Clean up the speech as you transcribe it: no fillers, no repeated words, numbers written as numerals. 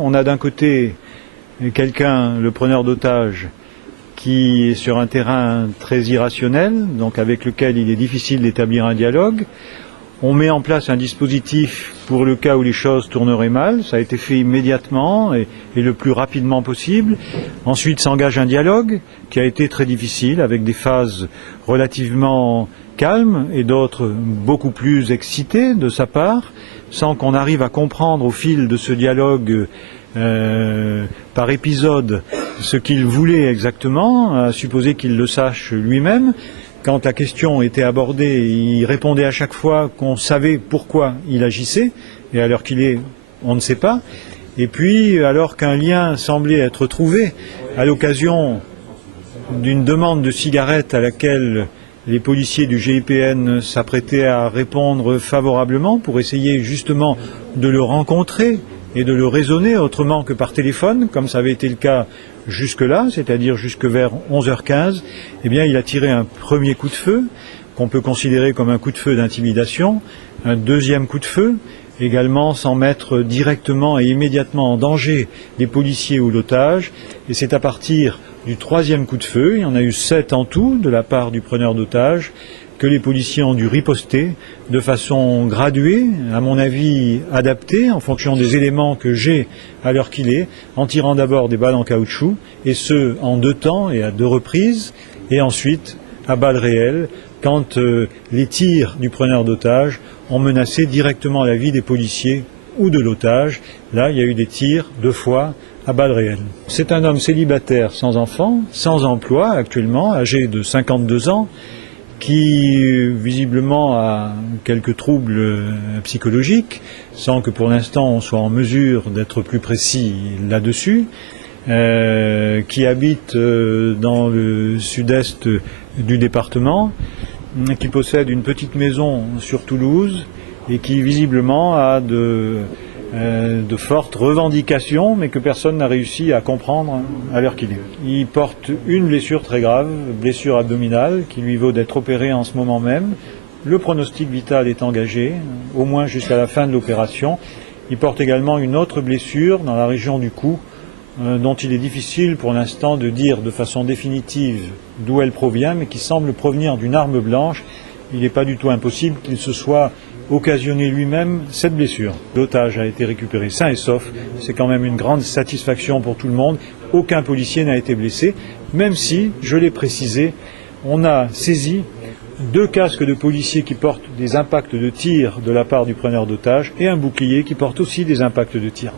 On a d'un côté quelqu'un, le preneur d'otages, qui est sur un terrain très irrationnel, donc avec lequel il est difficile d'établir un dialogue. On met en place un dispositif pour le cas où les choses tourneraient mal. Ça a été fait immédiatement et le plus rapidement possible. Ensuite s'engage un dialogue qui a été très difficile, avec des phases relativement calmes et d'autres beaucoup plus excitées de sa part, sans qu'on arrive à comprendre au fil de ce dialogue par épisode ce qu'il voulait exactement, à supposer qu'il le sache lui-même. Quand la question était abordée, il répondait à chaque fois qu'on savait pourquoi il agissait, et à l'heure qu'il est, on ne sait pas. Et puis, alors qu'un lien semblait être trouvé à l'occasion d'une demande de cigarette à laquelle les policiers du GIPN s'apprêtaient à répondre favorablement pour essayer justement de le rencontrer et de le raisonner autrement que par téléphone, comme ça avait été le cas jusque-là, c'est-à-dire jusque vers 11h15, eh bien il a tiré un premier coup de feu, qu'on peut considérer comme un coup de feu d'intimidation, un deuxième coup de feu, également sans mettre directement et immédiatement en danger les policiers ou l'otage, et c'est à partir du troisième coup de feu, il y en a eu 7 en tout de la part du preneur d'otages, que les policiers ont dû riposter de façon graduée, à mon avis adaptée, en fonction des éléments que j'ai à l'heure qu'il est, en tirant d'abord des balles en caoutchouc, et ce en 2 temps et à 2 reprises, et ensuite à balles réelles, quand les tirs du preneur d'otages ont menacé directement la vie des policiers ou de l'otage. Là, il y a eu des tirs 2 fois à balles réelles. C'est un homme célibataire sans enfant, sans emploi actuellement, âgé de 52 ans, qui visiblement a quelques troubles psychologiques, sans que pour l'instant on soit en mesure d'être plus précis là-dessus, qui habite dans le sud-est du département, qui possède une petite maison sur Toulouse et qui visiblement a de fortes revendications, mais que personne n'a réussi à comprendre à l'heure qu'il est. Il porte une blessure très grave, blessure abdominale, qui lui vaut d'être opéré en ce moment même. Le pronostic vital est engagé, au moins jusqu'à la fin de l'opération. Il porte également une autre blessure dans la région du cou, dont il est difficile pour l'instant de dire de façon définitive d'où elle provient, mais qui semble provenir d'une arme blanche. Il n'est pas du tout impossible qu'il se soit occasionné lui-même cette blessure. L'otage a été récupéré sain et sauf. C'est quand même une grande satisfaction pour tout le monde. Aucun policier n'a été blessé, même si, je l'ai précisé, on a saisi 2 casques de policiers qui portent des impacts de tir de la part du preneur d'otage et un bouclier qui porte aussi des impacts de tir.